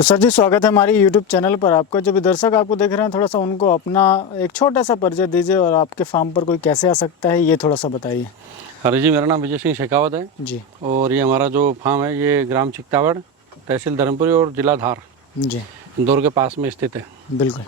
तो सर जी, स्वागत है हमारी यूट्यूब चैनल पर आपका। जो भी दर्शक आपको देख रहे हैं, थोड़ा सा उनको अपना एक छोटा सा परिचय दीजिए और आपके फार्म पर कोई कैसे आ सकता है ये थोड़ा सा बताइए। अरे जी, मेरा नाम विजय सिंह शेखावत है जी और ये हमारा जो फार्म है ये ग्राम चिकतावड़, तहसील धर्मपुरी और जिला धार, जी इंदौर के पास में स्थित है। बिल्कुल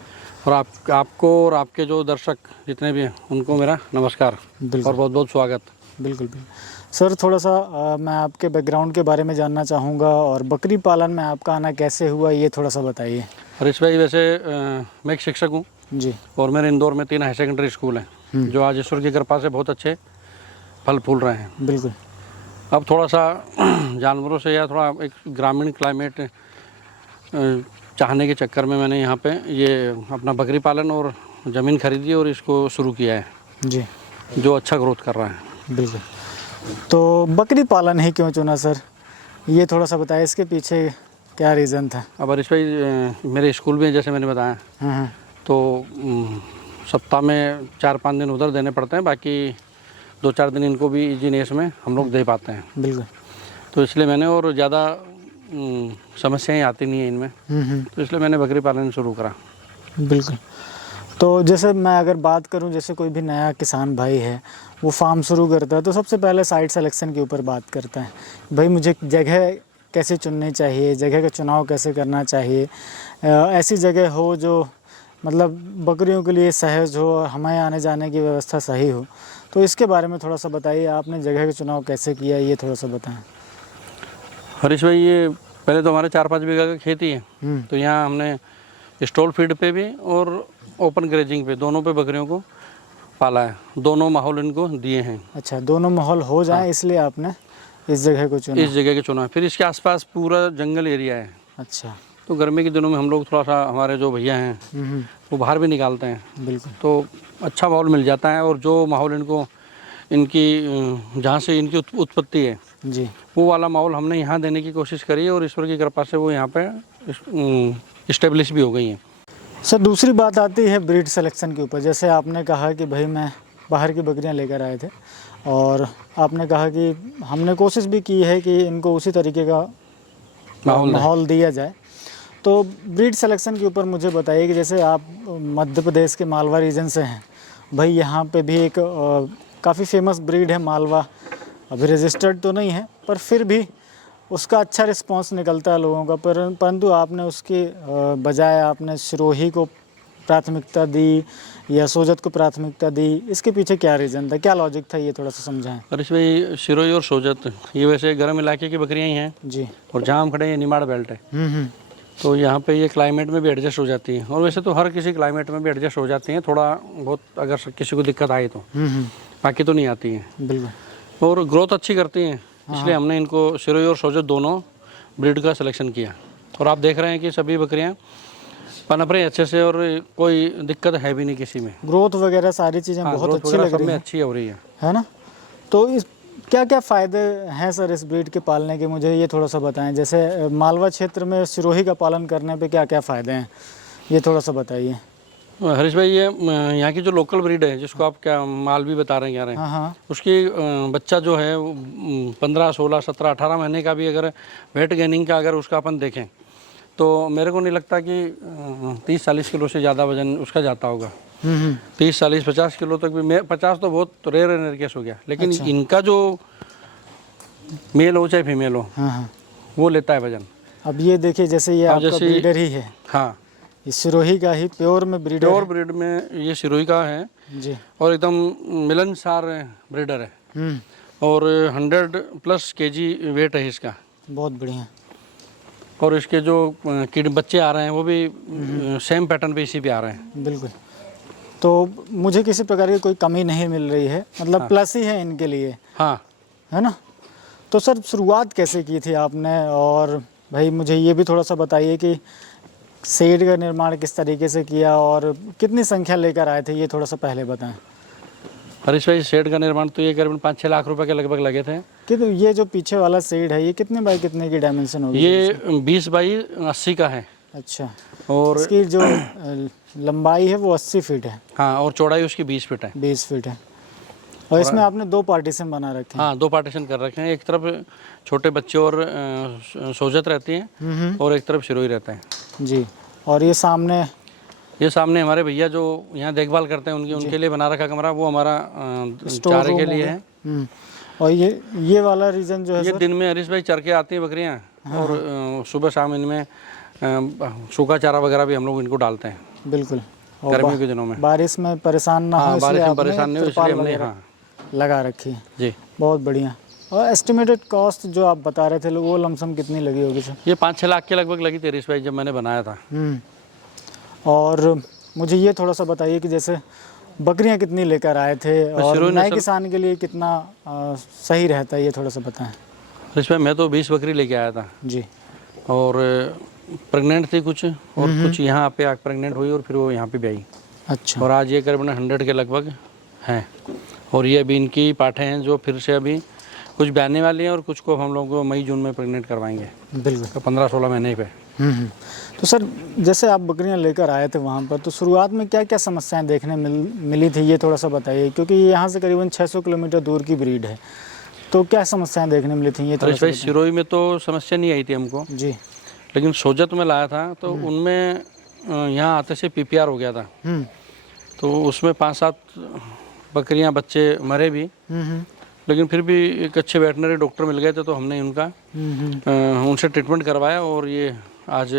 और आपको और आपके जो दर्शक जितने भी हैं उनको मेरा नमस्कार और बहुत बहुत स्वागत। बिल्कुल बिल्कुल सर, थोड़ा सा मैं आपके बैकग्राउंड के बारे में जानना चाहूँगा और बकरी पालन में आपका आना कैसे हुआ ये थोड़ा सा बताइए। हरीश भाई, वैसे मैं एक शिक्षक हूँ जी और मेरे इंदौर में 3 हाई सेकेंडरी स्कूल हैं जो आज ईश्वर की कृपा से बहुत अच्छे फल फूल रहे हैं। बिल्कुल। अब थोड़ा सा जानवरों से या थोड़ा एक ग्रामीण क्लाइमेट चाहने के चक्कर में मैंने यहाँ पे ये अपना बकरी पालन और ज़मीन खरीदी और इसको शुरू किया है जी जो अच्छा ग्रोथ कर रहा है। बिल्कुल। तो बकरी पालन ही क्यों चुना सर, ये थोड़ा सा बताइए, इसके पीछे क्या रीज़न था। अब हरीश भाई, मेरे स्कूल में जैसे मैंने बताया हाँ तो सप्ताह में 4-5 दिन उधर देने पड़ते हैं, बाकी 2-4 दिन इनको भी इजीनेस में हम लोग दे पाते हैं। बिल्कुल। तो इसलिए मैंने, और ज़्यादा समस्याएं आती नहीं है इनमें, तो इसलिए मैंने बकरी पालन शुरू करा। बिल्कुल। तो जैसे मैं अगर बात करूं, जैसे कोई भी नया किसान भाई है वो फार्म शुरू करता है तो सबसे पहले साइट सिलेक्शन के ऊपर बात करता है। भाई मुझे जगह कैसे चुननी चाहिए, जगह का चुनाव कैसे करना चाहिए, ऐसी जगह हो जो मतलब बकरियों के लिए सहज हो और हमें आने जाने की व्यवस्था सही हो। तो इसके बारे में थोड़ा सा बताइए, आपने जगह का चुनाव कैसे किया ये थोड़ा सा बताएं। हरीश भाई, ये पहले तो हमारे 4-5 बीघा का खेती है, तो यहाँ हमने स्टॉल फीड पे भी और ओपन ग्रेजिंग पे, दोनों पे बकरियों को पाला है। दोनों माहौल इनको दिए हैं। अच्छा, दोनों माहौल हो जाए इसलिए आपने इस जगह को चुना। इस जगह के चुना। फिर इसके आसपास पूरा जंगल एरिया है। अच्छा। तो गर्मी के दिनों में हम लोग थोड़ा सा, हमारे जो भैया हैं वो बाहर भी निकालते हैं। बिल्कुल। तो अच्छा माहौल मिल जाता है और जो माहौल इनको, इनकी जहाँ से इनकी उत्पत्ति है जी, वो वाला माहौल हमने यहाँ देने की कोशिश करी है और ईश्वर की कृपा से वो यहाँ पे इस्टेब्लिश भी हो गई हैं। सर दूसरी बात आती है ब्रीड सिलेक्शन के ऊपर। जैसे आपने कहा कि भाई मैं बाहर की बकरियां लेकर आए थे और आपने कहा कि हमने कोशिश भी की है कि इनको उसी तरीके का माहौल दिया जाए। तो ब्रीड सिलेक्शन के ऊपर मुझे बताइए कि जैसे आप मध्य प्रदेश के मालवा रीजन से हैं, भाई यहाँ पे भी एक काफ़ी फेमस ब्रीड है मालवा, अभी रजिस्टर्ड तो नहीं है पर फिर भी उसका अच्छा रिस्पांस निकलता है लोगों का, परंतु आपने उसके बजाय आपने सिरोही को प्राथमिकता दी या सोजत को प्राथमिकता दी, इसके पीछे क्या रीज़न था, क्या लॉजिक था, ये थोड़ा सा समझाएं। हरीश भाई, सिरोही और सोजत ये वैसे गर्म इलाके की बकरियाँ ही हैं जी। और जहाँ हम खड़े हैं निमाड़ बेल्ट है, तो यहाँ पे ये क्लाइमेट में भी एडजस्ट हो जाती है। और वैसे तो हर किसी क्लाइमेट में भी एडजस्ट हो जाती हैं, थोड़ा बहुत अगर किसी को दिक्कत आए तो, बाकी तो नहीं आती हैं। बिल्कुल। और ग्रोथ अच्छी करती हैं, इसलिए हमने इनको सिरोही और सोजत दोनों ब्रीड का सिलेक्शन किया। और आप देख रहे हैं कि सभी बकरियां पनप रही अच्छे से और कोई दिक्कत है भी नहीं किसी में। ग्रोथ वगैरह सारी चीज़ें बहुत अच्छी लग रही हैं, अच्छी हो रही है ना। तो इस क्या क्या फ़ायदे हैं सर इस ब्रीड के पालने के, मुझे ये थोड़ा सा बताएं। जैसे मालवा क्षेत्र में सिरोही का पालन करने पे क्या क्या फ़ायदे हैं ये थोड़ा सा बताइए। हरीश भाई, ये यहाँ की जो लोकल ब्रीड है जिसको आप क्या मालवी बता रहे हैं, कह रहे हैं, हाँ, उसकी बच्चा जो है 15, 16, 17, 18 महीने का भी अगर वेट गेनिंग का अगर उसका अपन देखें तो मेरे को नहीं लगता कि 30-40 किलो से ज़्यादा वजन उसका जाता होगा। 30, 40, 50 किलो तक भी। 50 तो बहुत रेयर केस हो गया, लेकिन अच्छा। इनका जो मेल हो चाहे फीमेल हो, हाँ, वो लेता है वजन। अब ये देखिए, जैसे ये आपका ब्रीडर ही है। हाँ, ये सिरोही का ही प्योर में ब्रीडर, प्योर ब्रीड में ये सिरोही का है जी, और एकदम मिलनसार ब्रीडर है और 100+ kg वेट है इसका। बहुत बढ़िया। और इसके जो किड बच्चे आ रहे हैं वो भी सेम पैटर्न पे इसी पे आ रहे हैं। बिल्कुल। तो मुझे किसी प्रकार की कोई कमी नहीं मिल रही है, मतलब हाँ। प्लस ही है इनके लिए, हाँ, है ना। तो सर शुरुआत कैसे की थी आपने, और भाई मुझे ये भी थोड़ा सा बताइए कि शेड का निर्माण किस तरीके से किया और कितनी संख्या लेकर आए थे, ये थोड़ा सा पहले बताएं। हरीश भाई, शेड का निर्माण तो ये करीबन 5-6 लाख रुपए के लगभग लगे थे। कि ये जो पीछे वाला शेड है ये कितने बाई कितने की डायमेंशन होगी? ये 20 बाई 80 का है। अच्छा। और इसकी जो लंबाई है वो 80 फीट है। हाँ, और चौड़ाई उसकी 20 फीट है। 20 फीट है। और इसमें आपने 2 पार्टीशन बना रखे हैं। हाँ, 2 पार्टीशन कर रखे हैं। एक तरफ छोटे बच्चे और सोजत रहती हैं और एक तरफ शिरोई रहता है जी। और ये सामने हमारे भैया जो यहाँ देखभाल करते हैं उनके लिए बना रखा कमरा, वो हमारा चारे के लिए है। और ये वाला रीजन जो है ये दिन में हरीश भाई चर के आती हैं बकरियाँ, और सुबह शाम इनमें सूखा चारा वगैरह भी हम लोग इनको डालते हैं। बिल्कुल। गर्मियों के दिनों में बारिश में परेशान ना हो, बारिश में आपने परेशान नहीं हो इसलिए हमने लगा रखी है जी। बहुत बढ़िया। और एस्टिमेटेड कॉस्ट जो आप बता रहे थे वो लमसम कितनी लगी होगी सर? ये 5-6 लाख के लगभग लगी थी हरीश भाई जब मैंने बनाया था। और मुझे ये थोड़ा सा बताइए कि जैसे बकरियां कितनी लेकर आए थे और नए किसान के लिए कितना सही रहता है, ये थोड़ा सा बताएं। हरीश भाई मैं तो 20 बकरी लेके आया था जी। और प्रेग्नेंट थी कुछ, और कुछ यहाँ पे आके प्रेग्नेंट हुई और फिर वो यहाँ पे भी आई। अच्छा। और आज ये करीबन 100 के लगभग हैं। और ये अभी इनकी पाठें हैं जो फिर से अभी कुछ ब्याने वाली हैं और कुछ को हम लोग को मई जून में प्रेग्नेंट करवाएंगे। बिल्कुल। तो 15-16 महीने पे। तो सर जैसे आप बकरियां लेकर आए थे वहाँ पर, तो शुरुआत में क्या क्या समस्याएं देखने मिली थी, ये थोड़ा सा बताइए, क्योंकि ये यहाँ से करीबन 600 किलोमीटर दूर की ब्रीड है, तो क्या समस्याएं देखने मिली थी ये थोड़ा सा? सिरोही में तो समस्या नहीं आई थी हमको जी, लेकिन सोजत में लाया था तो उनमें यहाँ आते से PPR हो गया था। तो उसमें 5-7 बकरियां बच्चे मरे भी, लेकिन फिर भी एक अच्छे वेटनरी डॉक्टर मिल गए थे तो हमने उनसे ट्रीटमेंट करवाया और ये आज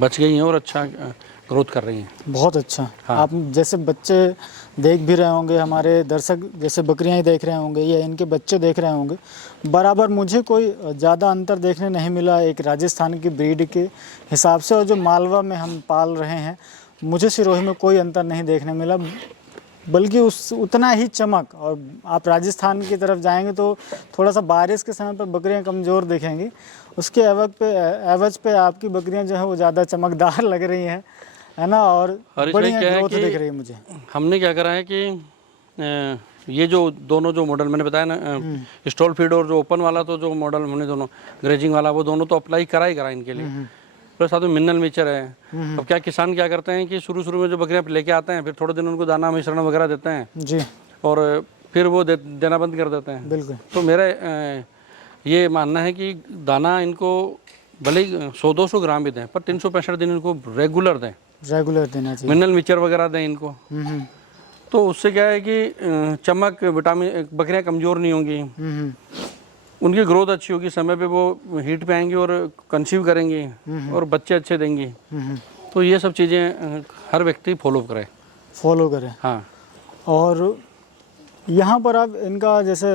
बच गई हैं और अच्छा ग्रोथ कर रही हैं। बहुत अच्छा। हाँ। आप जैसे बच्चे देख भी रहे होंगे, हमारे दर्शक जैसे बकरियां ही देख रहे होंगे या इनके बच्चे देख रहे होंगे, बराबर मुझे कोई ज़्यादा अंतर देखने नहीं मिला एक राजस्थान की ब्रीड के हिसाब से, और जो मालवा में हम पाल रहे हैं मुझे सिरोही में कोई अंतर नहीं देखने मिला, बल्कि उतना ही चमक। और आप राजस्थान की तरफ जाएंगे तो थोड़ा सा बारिश के समय पर बकरियां कमज़ोर दिखेंगी, उसके एवज पे आपकी बकरियां जो है वो ज़्यादा चमकदार लग रही हैं, है ना, और बढ़िया ग्रोथ दिख रही है मुझे। हमने क्या करा है कि ये जो दोनों जो मॉडल मैंने बताया ना, स्टॉल फीड और जो ओपन वाला, तो जो मॉडल हमने दोनों ग्रेजिंग वाला वो दोनों तो अप्लाई करा इनके लिए, प्लस साथ में मिनरल मिक्सचर है। अब क्या किसान क्या करते हैं कि शुरू में जो बकरियां लेके आते हैं फिर थोड़े दिन उनको दाना मिश्रण वगैरह देते हैं जी, और फिर वो देना बंद कर देते हैं। बिल्कुल। तो मेरा ये मानना है कि दाना इनको भले ही 100-200 ग्राम भी दें पर 365 दिन इनको रेगुलर देना चाहिए, मिनरल मिक्सचर वगैरह दें इनको। तो उससे क्या है कि चमक, विटामिन, बकरियां कमज़ोर नहीं होंगी, उनकी ग्रोथ अच्छी होगी, समय पे वो हीट पे आएंगी और कंसीव करेंगी और बच्चे अच्छे देंगी। तो ये सब चीज़ें हर व्यक्ति फॉलो करे। हाँ। और यहाँ पर आप इनका जैसे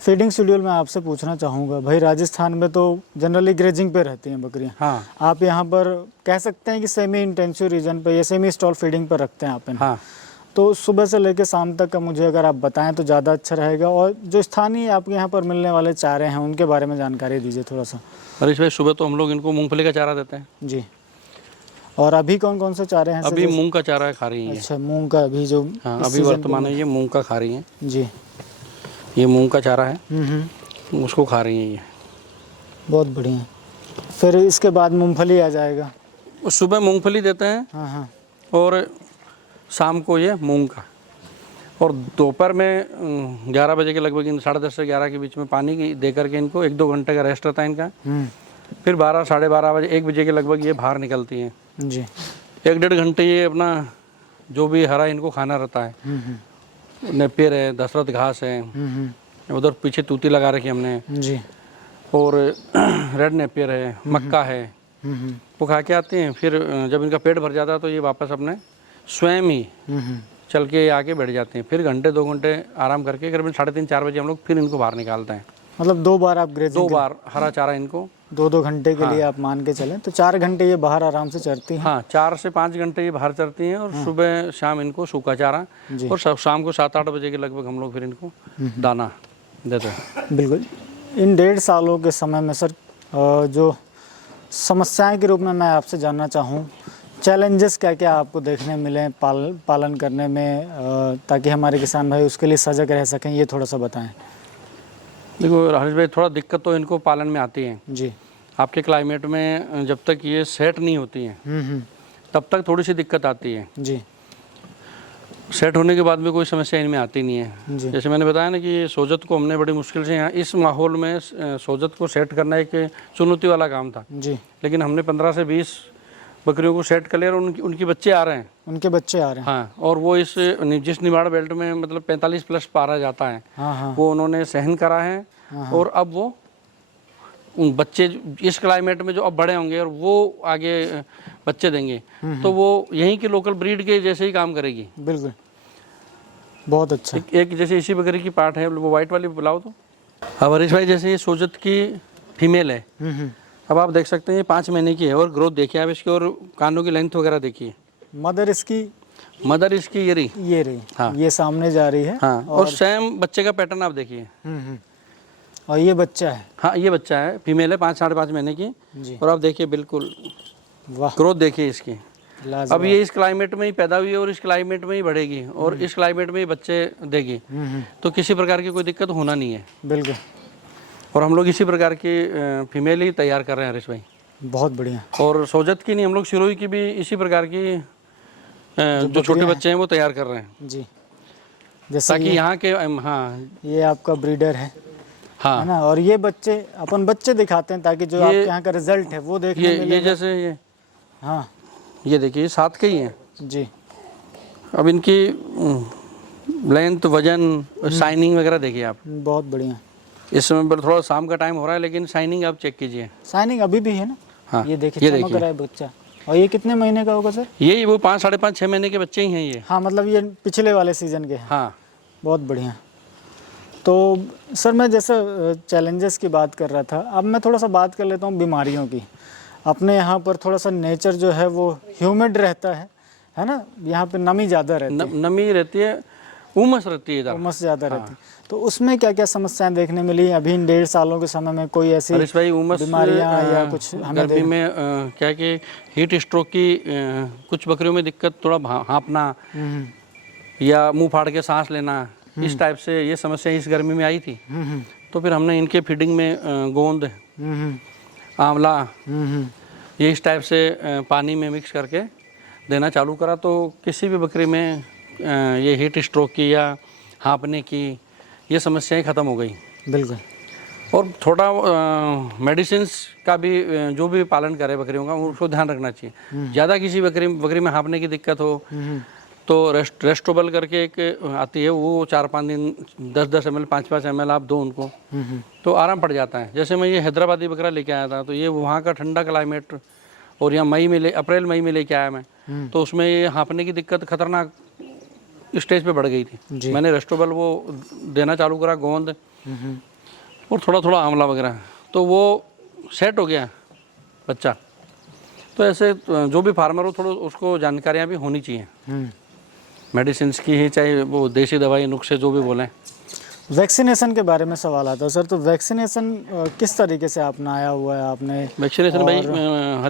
फीडिंग शेड्यूल में आपसे पूछना चाहूँगा, भाई राजस्थान में तो जनरली ग्रेजिंग पे रहती हैं बकरियाँ। हाँ। आप यहाँ पर कह सकते हैं कि सेमी इंटेंसिव रीजन पे या सेमी स्टॉल फीडिंग पर रखते हैं आप। हाँ। तो सुबह से लेकर शाम तक का मुझे अगर आप बताएं तो ज़्यादा अच्छा रहेगा, और जो स्थानीय आपके यहाँ पर मिलने वाले चारे हैं उनके बारे में जानकारी दीजिए थोड़ा सा। हरीश भाई सुबह तो हम लोग इनको मूंगफली का चारा देते हैं जी। और अभी कौन कौन से चारे हैं? अभी मूंग का चारा खा रही है। अच्छा, मूंग का अभी जो, हाँ, अभी वर्तमान में ये मूंग का खा रही है जी। ये मूंग का चारा है, उसको खा रही है ये। बहुत बढ़िया। फिर इसके बाद मूंगफली आ जाएगा। सुबह मूंगफली देते हैं। हाँ। और शाम को ये मूंग का, और दोपहर में 11 बजे के लगभग 10:30 से 11 के बीच में पानी दे करके इनको 1-2 घंटे का रेस्ट रहता है इनका। फिर 12, 12:30 बजे 1 बजे के लगभग ये बाहर निकलती हैं जी। 1-1.5 घंटे ये अपना जो भी हरा इनको खाना रहता है, नेपियर है, दशरथ घास है, उधर पीछे तूती लगा रखी हमने जी, और रेड नेपियर है, मक्का है, वो खा के आती हैं। फिर जब इनका पेट भर जाता है तो ये वापस अपने स्वयं ही चल के आके बैठ जाते हैं। फिर 1-2 घंटे आराम करके करीबन 3:30-4 बजे हम लोग फिर इनको बाहर निकालते हैं। मतलब 2 बार आप ग्रेजिंग? 2 बार हरा चारा इनको 2-2 घंटे के लिए आप मान के चलें तो 4 घंटे ये बाहर आराम से चरती हैं। हाँ, 4 से 5 घंटे ये बाहर चरती हैं, और सुबह शाम इनको सूखा चारा, और शाम को 7-8 बजे के लगभग हम लोग फिर इनको दाना देते हैं। बिल्कुल। इन 1.5 सालों के समय में सर जो समस्याएं के रूप में मैं आपसे जानना चाहूँ, चैलेंजेस क्या क्या आपको देखने मिले पालन करने में, ताकि हमारे किसान भाई उसके लिए सजग रह सकें, ये थोड़ा सा बताएं। देखो हरीश भाई, थोड़ा दिक्कत तो इनको पालन में आती है जी। आपके क्लाइमेट में जब तक ये सेट नहीं होती हैं तब तक थोड़ी सी दिक्कत आती है जी। सेट होने के बाद भी कोई समस्या इनमें आती नहीं है। जी। जैसे मैंने बताया ना कि ये सोजत को हमने बड़ी मुश्किल से यहाँ इस माहौल में सोजत को सेट करना एक चुनौती वाला काम था, जी। लेकिन हमने 15 से 20 बकरियों को सेट कर लिया और उनके बच्चे आ रहे हैं। उनके बच्चे आ रहे हैं। हाँ, और वो जिस निमाड़ बेल्ट में मतलब 45 प्लस पारा जाता है, हाँ हाँ वो उन्होंने सहन करा है। और अब वो उन बच्चे इस क्लाइमेट में जो अब बड़े होंगे और वो आगे बच्चे देंगे, तो वो यहीं की लोकल ब्रीड के जैसे ही काम करेगी। बिल्कुल, बहुत अच्छा। एक जैसे इसी बकरी की पार्ट है, वो वाइट वाली बुलाओ तो। अब हरीश भाई, जैसे ये सोजत की फीमेल है, अब आप देख सकते हैं ये 5 महीने की है और ग्रोथ देखिए आप इसकी, और कानों की लेंथ वगैरह देखिए। मदर इसकी मदर इसकी ये रही। हाँ। ये सामने जा रही है। हाँ, और सेम बच्चे का पैटर्न आप देखिए। और ये बच्चा है। हाँ, ये बच्चा है, फीमेल है, 5-5.5 महीने की जी। और आप देखिए बिल्कुल वाह, ग्रोथ देखिए इसकी। लाजवाब। अब ये इस क्लाइमेट में ही पैदा हुई है और इस क्लाइमेट में ही बढ़ेगी और इस क्लाइमेट में ही बच्चे देगी, तो किसी प्रकार की कोई दिक्कत होना नहीं है। बिल्कुल। और हम लोग इसी प्रकार की फीमेल ही तैयार कर रहे हैं हरीश भाई। बहुत बढ़िया। और सोजत की नहीं, हम लोग सिरोही की भी इसी प्रकार की जो छोटे बच्चे हैं वो तैयार कर रहे हैं जी। जैसे ताकि यहाँ के हाँ ये आपका ब्रीडर है हाँ ना, और ये बच्चे अपन बच्चे दिखाते हैं ताकि जो आपके यहाँ का रिजल्ट है वो देखने मिले। ये जैसे ये हाँ, ये देखिए 7 के ही हैं जी। अब इनकी लेंथ, वजन, शाइनिंग वगैरह देखिए आप। बहुत बढ़िया। इस समय पर थोड़ा शाम का टाइम हो रहा है, लेकिन शाइनिंग आप चेक कीजिए। शाइनिंग अभी भी है ना। हाँ, ये देखिए चमक रहा है बच्चा। और ये कितने महीने का होगा सर? यही वो 5, 5.5, 6 महीने के बच्चे ही हैं ये। हाँ, मतलब ये पिछले वाले सीजन के हैं। हाँ, बहुत बढ़िया। तो सर मैं जैसे चैलेंजेस की बात कर रहा था, अब मैं थोड़ा सा बात कर लेता हूँ बीमारियों की। अपने यहाँ पर थोड़ा सा नेचर जो है वो ह्यूमिड रहता है ना, यहाँ पे नमी ज़्यादा रहती है। नमी रहती है, उमस रहती है इधर, उमस ज़्यादा रहती है। तो उसमें क्या क्या समस्याएं देखने मिली अभी इन 1.5 सालों के समय में? कोई ऐसी हरीश भाई, उमस बीमारियां या कुछ हमें गर्मी में क्या है कि हीट स्ट्रोक की कुछ बकरियों में दिक्कत, थोड़ा हाँपना या मुंह फाड़ के सांस लेना, इस टाइप से ये समस्या इस गर्मी में आई थी। तो फिर हमने इनके फीडिंग में गोंद, आंवला, ये इस टाइप से पानी में मिक्स करके देना चालू करा, तो किसी भी बकरी में ये हीट स्ट्रोक की या हाँपने की ये समस्याएं ख़त्म हो गई। बिल्कुल। और थोड़ा मेडिसिन का भी जो भी पालन करे बकरियों का, उसको ध्यान रखना चाहिए। ज़्यादा किसी बकरी में हाँपने की दिक्कत हो तो रेस्टोबल करके एक आती है, वो 4-5 दिन 10-10 ml 5-5 ml आप दो उनको, तो आराम पड़ जाता है। जैसे मैं ये हैदराबादी बकरा लेके आया था, तो ये वहाँ का ठंडा क्लाइमेट और यहाँ अप्रैल मई में लेके आया मैं, तो उसमें ये हाँपने की दिक्कत खतरनाक स्टेज पे बढ़ गई थी। मैंने रेस्टोबल वो देना चालू करा, गोंद और थोड़ा थोड़ा आंवला वगैरह, तो वो सेट हो गया बच्चा। तो ऐसे जो भी फार्मर हो, थोड़ा उसको जानकारियाँ भी होनी चाहिए मेडिसिन की ही, चाहे वो देसी दवाई नुस्खे जो भी बोलें। वैक्सीनेशन के बारे में सवाल आता है सर, तो वैक्सीनेशन किस तरीके से अपनाया हुआ है आपने? वैक्सीनेशन भाई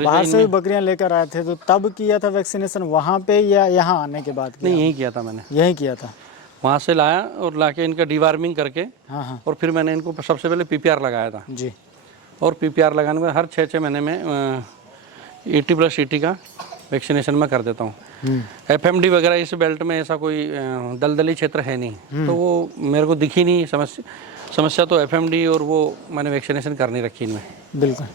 बाहर से भी बकरियां लेकर आए थे, तो तब किया था वैक्सीनेशन वहाँ पे या यहाँ आने के बाद? नहीं, यहीं किया था मैंने। यहीं किया था। वहाँ से लाया और लाके इनका डिवार्मिंग करके, हाँ, और फिर मैंने इनको सबसे पहले PPR लगाया था जी। और PPR लगाने में हर 6-6 महीने में 80+ ET का वैक्सीनेशन मैं कर देता हूँ। FMD वगैरह इस बेल्ट में ऐसा कोई दलदली क्षेत्र है नहीं, तो वो मेरे को दिखी नहीं समस्या, तो FMD और वो मैंने वैक्सीनेशन करनी रखी इनमें। बिल्कुल,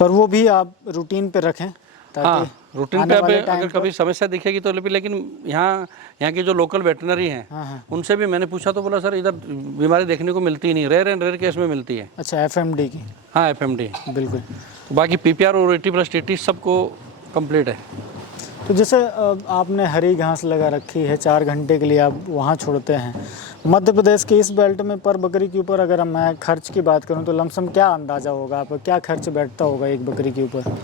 पर वो भी आप रूटीन पे रखें ताकि हाँ, रूटीन पे अगर कभी समस्या दिखेगी तो लेकिन यहाँ के जो लोकल वेटनरी हैं उनसे भी मैंने पूछा, तो बोला सर इधर बीमारी देखने को मिलती ही नहीं, रेयर केस में मिलती है। अच्छा, FMD की? हाँ, FMD। बिल्कुल। तो बाकी PPR और 80+ ET सबको कंप्लीट है। तो जैसे आपने हरी घास लगा रखी है, 4 घंटे के लिए आप वहाँ छोड़ते हैं। मध्य प्रदेश के इस बेल्ट में पर बकरी के ऊपर अगर मैं खर्च की बात करूँ तो लमसम क्या अंदाज़ा होगा आपका, क्या खर्च बैठता होगा एक बकरी के ऊपर?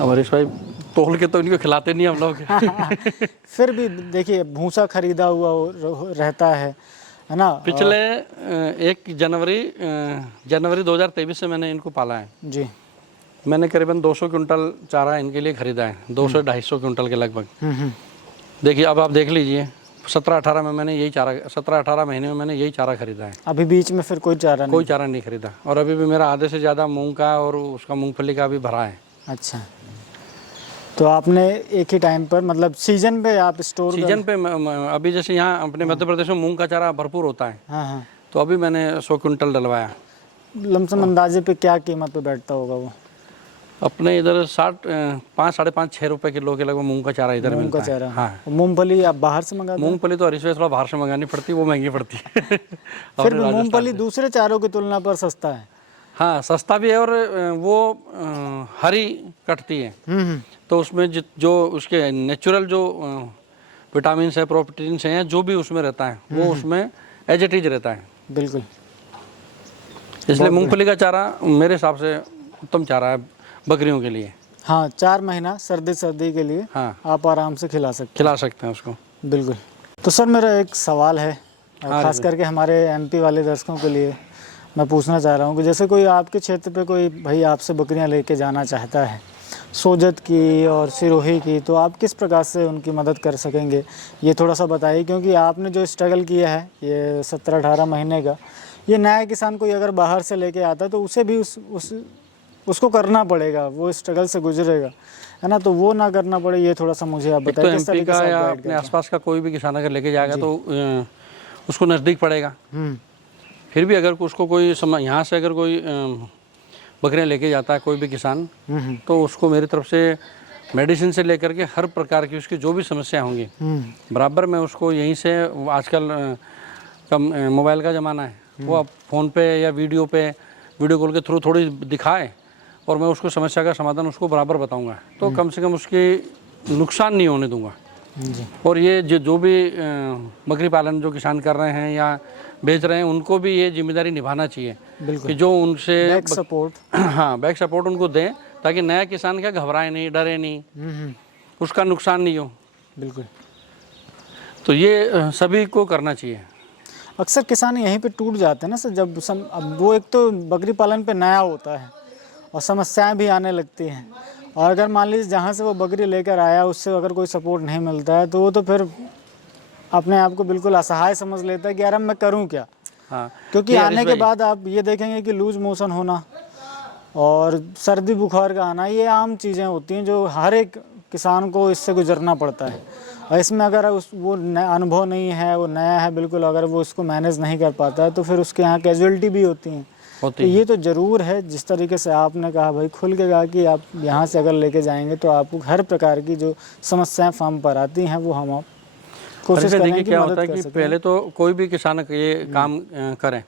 हरीश भाई, तोल के तो इनको खिलाते नहीं हम लोग। फिर भी देखिए, भूसा खरीदा हुआ रहता है ना। पिछले 1 जनवरी 2023 से मैंने इनको पाला है जी। मैंने करीबन 200 क्विंटल चारा इनके लिए खरीदा है, 200-250 क्विंटल के लगभग। देखिए, अब आप देख लीजिए, 17-18 में मैंने यही चारा, 17-18 महीने में मैंने यही चारा खरीदा है। अभी बीच में फिर कोई चारा नहीं खरीदा, और अभी भी मेरा आधे से ज़्यादा मूंग का और उसका मूंगफली का भी भरा है। अच्छा, तो आपने एक ही टाइम पर मतलब सीजन पे आप स्टोर सीजन पे अभी जैसे यहाँ अपने मध्य प्रदेश में मूंग का चारा भरपूर होता है, हाँ हाँ, तो अभी मैंने 100 क्विंटल डलवाया। लमसम अंदाजे पे क्या कीमत पे बैठता होगा वो? अपने इधर 5, साढ़े 5, 6 रुपए किलो के लगभग मूंग का चारा इधर मूंग का मिलता है। चारा, हाँ, मूंगफली आप बाहर से मंगाते हैं? मूंगफली तो हरीश भाई थोड़ा बाहर से मंगानी पड़ती है, वो महंगी पड़ती है। फिर अपने भी राजस्थान मूंगफली से। दूसरे चारों की तुलना पर सस्ता है। हाँ, सस्ता भी है और वो हरी कटती है, तो उसमें जो उसके नेचुरल जो विटामिन है, प्रोटीन हैं, जो भी उसमें रहता है वो उसमें एज इट इज रहता है। बिल्कुल। इसलिए मूंगफली का चारा मेरे हिसाब से उत्तम चारा है बकरियों के लिए। हाँ, 4 महीना सर्दी के लिए हाँ, आप आराम से खिला सकते हैं उसको। बिल्कुल। तो सर मेरा एक सवाल है, हाँ, खास करके हमारे एमपी वाले दर्शकों के लिए मैं पूछना चाह रहा हूँ कि जैसे कोई आपके क्षेत्र पे कोई भाई आपसे बकरियाँ लेके जाना चाहता है, सोजत की और सिरोही की, तो आप किस प्रकार से उनकी मदद कर सकेंगे ये थोड़ा सा बताइए, क्योंकि आपने जो स्ट्रगल किया है ये 17-18 महीने का, ये नया किसान कोई अगर बाहर से लेके आता है तो उसे भी उसको करना पड़ेगा, वो स्ट्रगल से गुजरेगा, है ना, तो वो ना करना पड़े, ये थोड़ा सा मुझे आप एक तो बताइए किस एमपी तरीके का से या आप अपने आसपास का कोई भी किसान अगर लेके जाएगा तो उसको नज़दीक पड़ेगा। फिर भी अगर उसको कोई यहाँ से अगर कोई बकरियाँ लेके जाता है कोई भी किसान, तो उसको मेरी तरफ से मेडिसिन से लेकर के हर प्रकार की उसकी जो भी समस्या होंगी बराबर मैं उसको यहीं से, आजकल मोबाइल का ज़माना है, वो आप फ़ोन पे या वीडियो कॉल के थ्रू थोड़ी दिखाए और मैं उसको समस्या का समाधान उसको बराबर बताऊंगा, तो कम से कम उसकी नुकसान नहीं होने दूंगा। और ये जो भी बकरी पालन जो किसान कर रहे हैं या बेच रहे हैं, उनको भी ये जिम्मेदारी निभाना चाहिए कि जो उनसे बैक सपोर्ट, हाँ, बैक सपोर्ट उनको दें, ताकि नया किसान क्या घबराए नहीं, डरे नहीं, उसका नुकसान नहीं हो। बिल्कुल। तो ये सभी को करना चाहिए। अक्सर किसान यहीं पे टूट जाते हैं ना सर, जब अब वो एक तो बकरी पालन पे नया होता है और समस्याएं भी आने लगती हैं, और अगर मान लीजिए जहाँ से वो बकरी लेकर आया उससे अगर कोई सपोर्ट नहीं मिलता है तो वो तो फिर अपने आप को बिल्कुल असहाय समझ लेता है कि यार अब मैं करूँ क्या। हाँ, क्योंकि आने के बाद आप ये देखेंगे कि लूज मोशन होना और सर्दी बुखार का आना, ये आम चीज़ें होती हैं जो हर एक किसान को इससे गुजरना पड़ता है, और इसमें अगर वो अनुभव नहीं है, वो नया है बिल्कुल, अगर वो इसको मैनेज नहीं कर पाता है तो फिर उसके यहाँ कैजुअलिटी भी होती हैं। तो ये तो ज़रूर है, जिस तरीके से आपने कहा भाई खुल के कहा कि आप यहाँ से अगर लेके जाएंगे तो आपको हर प्रकार की जो समस्याएं फार्म पर आती हैं वो हम आप कोशिश करेंगे कि क्या मदद होता है कर कि सकें। पहले तो कोई भी किसान ये काम करें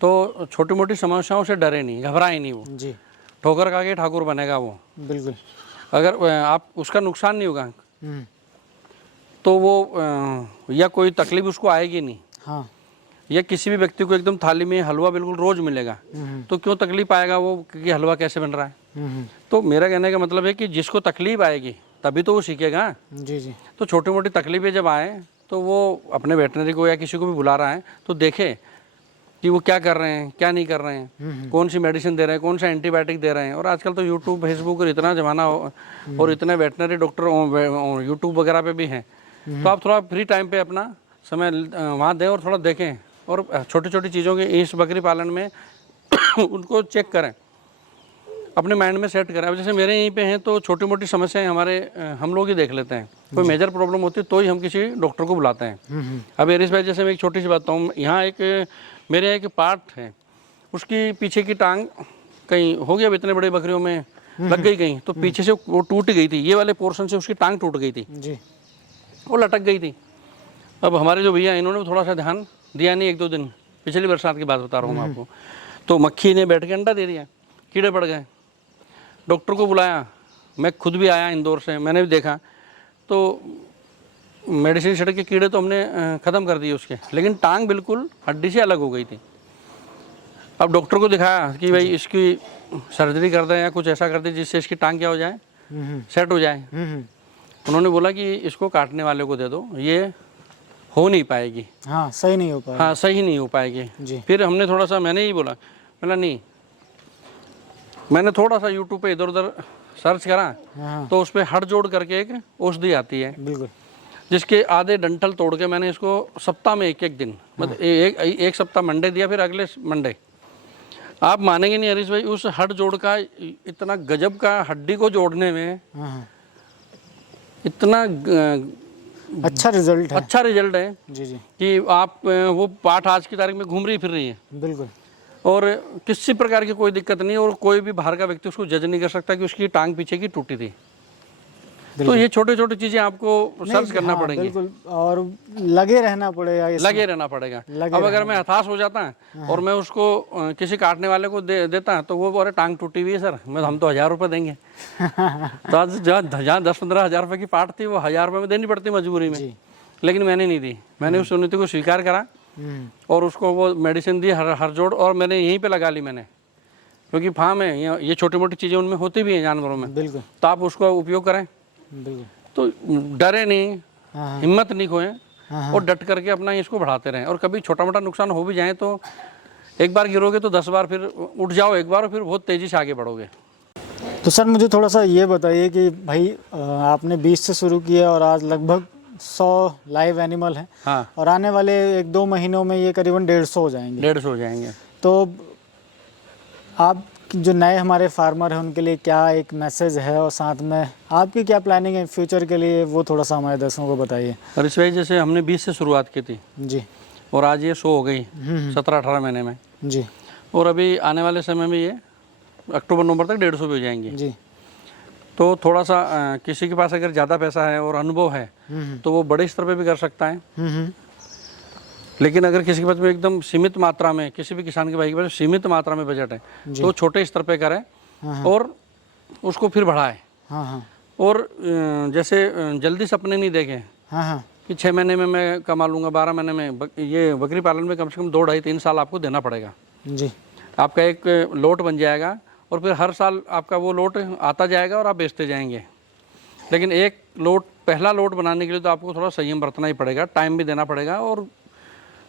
तो छोटी मोटी समस्याओं से डरे नहीं, घबराए नहीं, वो जी ठोकर खा के ठाकुर बनेगा वो। बिल्कुल। अगर आप उसका नुकसान नहीं होगा तो वो या कोई तकलीफ उसको आएगी नहीं। हाँ, या किसी भी व्यक्ति को एकदम थाली में हलवा बिल्कुल रोज मिलेगा तो क्यों तकलीफ आएगा वो, क्योंकि हलवा कैसे बन रहा है। तो मेरा कहने का मतलब है कि जिसको तकलीफ आएगी तभी तो वो सीखेगा। जी जी। तो छोटी मोटी तकलीफें जब आए तो वो अपने वेटनरी को या किसी को भी बुला रहा है तो देखे कि वो क्या कर रहे हैं, क्या नहीं कर रहे हैं, कौन सी मेडिसिन दे रहे हैं, कौन सा एंटीबायोटिक दे रहे हैं। और आजकल तो यूट्यूब, फेसबुक और इतना ज़माना और इतने वेटनरी डॉक्टर यूट्यूब वगैरह पे भी हैं, तो आप थोड़ा फ्री टाइम पे अपना समय वहाँ दें और थोड़ा देखें और छोटी छोटी चीज़ों के इस बकरी पालन में उनको चेक करें, अपने माइंड में सेट करें। अब जैसे मेरे यहीं पे हैं तो छोटी मोटी समस्याएं हम लोग ही देख लेते हैं, कोई मेजर प्रॉब्लम होती है तो ही हम किसी डॉक्टर को बुलाते हैं। अब एरिस भाई जैसे मैं एक छोटी सी बात बताऊँ, यहाँ मेरे यहाँ एक पार्ट है, उसकी पीछे की टांग कहीं हो गया, अब इतने बड़े बकरियों में लग गई कहीं, तो पीछे से वो टूट गई थी, ये वाले पोर्शन से उसकी टांग टूट गई थी जी, वो लटक गई थी। अब हमारे जो भैया इन्होंने थोड़ा सा ध्यान दिया नहीं, 1-2 दिन, पिछली बरसात की बात बता रहा हूँ मैं आपको, तो मक्खी ने बैठ के अंडा दे दिया, कीड़े पड़ गए, डॉक्टर को बुलाया, मैं खुद भी आया इंदौर से, मैंने भी देखा, तो मेडिसिन छिड़क के कीड़े तो हमने ख़त्म कर दिए उसके, लेकिन टांग बिल्कुल हड्डी से अलग हो गई थी। अब डॉक्टर को दिखाया कि भाई इसकी सर्जरी कर दें या कुछ ऐसा कर दें जिससे इसकी टांग क्या हो जाए, सेट हो जाए। उन्होंने बोला कि इसको काटने वाले को दे दो, ये हो नहीं पाएगी। हाँ, सही नहीं हो पाएगी। हाँ, सही नहीं हो पाएगी जी। फिर हमने थोड़ा सा, मैंने ही बोला, बोला नहीं, मैंने थोड़ा सा यूट्यूब पे इधर उधर सर्च करा, हाँ, तो उस पर हड़ जोड़ करके एक औषधि आती है, बिल्कुल, जिसके आधे डंठल तोड़ के मैंने इसको सप्ताह में एक दिन, मतलब एक सप्ताह मंडे दिया, फिर अगले मंडे, आप मानेंगे नहीं हरीश भाई, उस हड़ जोड़ का इतना गजब का हड्डी को जोड़ने में हाँ, इतना अच्छा रिजल्ट है। अच्छा रिजल्ट है जी जी कि आप वो पाठ आज की तारीख में घूम रही फिर रही है बिल्कुल। और किसी प्रकार की कोई दिक्कत नहीं, और कोई भी बाहर का व्यक्ति उसको जज नहीं कर सकता कि उसकी टांग पीछे की टूटी थी। तो ये छोटे छोटे चीज़ें आपको सर्च करना पड़ेंगे, बिल्कुल, और लगे रहना पड़ेगा इसमें। लगे रहना पड़ेगा। अब अगर मैं हताश हो जाता और मैं उसको किसी काटने वाले को देता तो वो बोले टांग टूटी हुई है सर, हम तो 1000 रुपये देंगे। तो आज जहाँ 10-15 हज़ार रुपये की पाठ थी वो 1000 रुपये में देनी पड़ती मजबूरी में, लेकिन मैंने नहीं दी। मैंने उस नीति को स्वीकार करा और उसको वो मेडिसिन दी हर जोड़, और मैंने यहीं पे लगा ली मैंने, क्योंकि फार्म है ये छोटी मोटी चीज़ें उनमें होती भी हैं जानवरों में। बिल्कुल तो आप उसका उपयोग करें, बिल्कुल। तो डरे नहीं, हाँ हिम्मत नहीं खोएं और डट करके अपना इसको बढ़ाते रहें। और कभी छोटा मोटा नुकसान हो भी जाए तो एक बार गिरोगे तो 10 बार फिर उठ जाओ एक बार, और फिर बहुत तेज़ी से आगे बढ़ोगे। तो सर मुझे थोड़ा सा ये बताइए कि भाई आपने 20 से शुरू किया और आज लगभग 100 लाइव एनिमल हैं। हाँ, और आने वाले 1-2 महीनों में ये करीबन 150 हो जाएंगे। 150 हो जाएंगे। तो आप जो नए हमारे फार्मर हैं उनके लिए क्या एक मैसेज है, और साथ में आपकी क्या प्लानिंग है फ्यूचर के लिए, वो थोड़ा सा हमारे दर्शकों को बताइए। और इस वजह से हमने 20 से शुरुआत की थी जी और आज ये 100 हो गई 17-18 महीने में। जी और अभी आने वाले समय में ये अक्टूबर-नवंबर तक 150 भी हो जाएंगे। जी तो थोड़ा सा किसी के पास अगर ज़्यादा पैसा है और अनुभव है तो वो बड़े स्तर पे भी कर सकता है। लेकिन अगर किसी के पास में एकदम सीमित मात्रा में, किसी भी किसान के भाई के पास सीमित मात्रा में बजट है तो छोटे स्तर पे करे और उसको फिर बढ़ाए। हाँ हाँ और जैसे जल्दी सपने नहीं देखें हाँ हाँ कि 6 महीने में मैं कमा लूँगा, 12 महीने में। ये बकरी पालन में कम से कम 2-2.5-3 साल आपको देना पड़ेगा। जी आपका एक लोट बन जाएगा और फिर हर साल आपका वो लोट आता जाएगा और आप बेचते जाएंगे। लेकिन एक लोट, पहला लोट बनाने के लिए तो आपको थोड़ा संयम बरतना ही पड़ेगा, टाइम भी देना पड़ेगा, और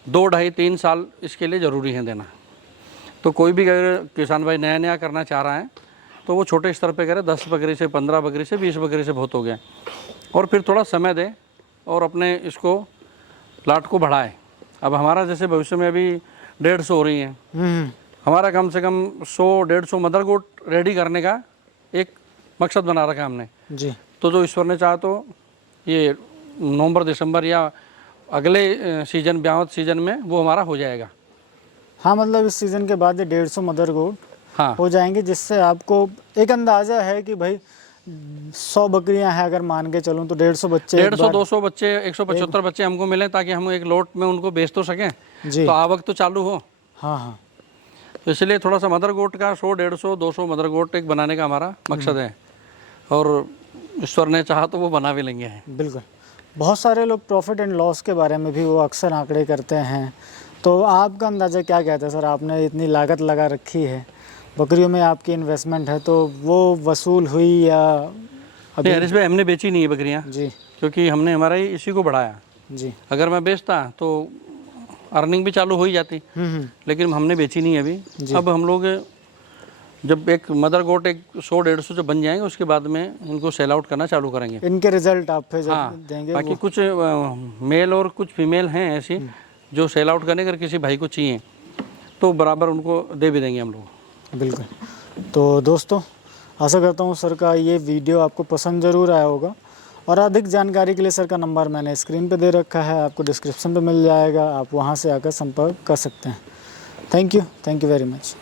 2-2.5-3 साल इसके लिए ज़रूरी है देना। तो कोई भी अगर किसान भाई नया नया करना चाह रहा है तो वो छोटे स्तर पे करे, 10 बकरी से, 15 बकरी से, 20 बकरी से बहुत हो गया, और फिर थोड़ा समय दे और अपने इसको प्लाट को बढ़ाए। अब हमारा जैसे भविष्य में अभी 150 हो रही हैं, हमारा कम से कम 100-150 मदर गोट रेडी करने का एक मकसद बना रखा है हमने। जी तो जो ईश्वर ने चाहा तो ये नवंबर-दिसंबर या अगले सीजन, ब्यावत सीजन में वो हमारा हो जाएगा। हाँ, मतलब इस सीज़न के बाद ये 150 मदर गोट हाँ हो जाएंगे, जिससे आपको एक अंदाज़ा है कि भाई 100 बकरियां हैं अगर मान के चलूँ तो 150 बच्चे, 150-200 बच्चे, 175 बच्चे हमको मिले ताकि हम एक लोट में उनको बेच तो सकें, जी तो आवक तो चालू हो। हाँ हाँ तो इसलिए थोड़ा सा मदर गोट का 100-150-200 मदर गोट एक बनाने का हमारा मकसद है, और ईश्वर ने चाहा तो वो बना भी लेंगे। बिल्कुल। बहुत सारे लोग प्रॉफिट एंड लॉस के बारे में भी वो अक्सर आंकड़े करते हैं, तो आपका अंदाज़ा क्या कहता है सर? आपने इतनी लागत लगा रखी है, बकरियों में आपकी इन्वेस्टमेंट है, तो वो वसूल हुई या अभी? नहीं, हरीश भाई हमने बेची नहीं है बकरियाँ जी क्योंकि हमने हमारा ही इसी को बढ़ाया। जी अगर मैं बेचता तो अर्निंग भी चालू हो ही जाती, लेकिन हमने बेची नहीं अभी। अब हम लोग जब एक मदर गोट एक 100-150 जो बन जाएंगे उसके बाद में इनको सेल आउट करना चालू करेंगे। इनके रिजल्ट आप फिर जब हाँ, देंगे बाकी कुछ मेल और कुछ फीमेल हैं ऐसी जो सेल आउट करने, अगर किसी भाई को चाहिए तो बराबर उनको दे भी देंगे हम लोग। बिल्कुल। तो दोस्तों, आशा करता हूँ सर का ये वीडियो आपको पसंद ज़रूर आया होगा, और अधिक जानकारी के लिए सर का नंबर मैंने स्क्रीन पे दे रखा है, आपको डिस्क्रिप्शन पे मिल जाएगा, आप वहाँ से आकर संपर्क कर सकते हैं। Thank you very much.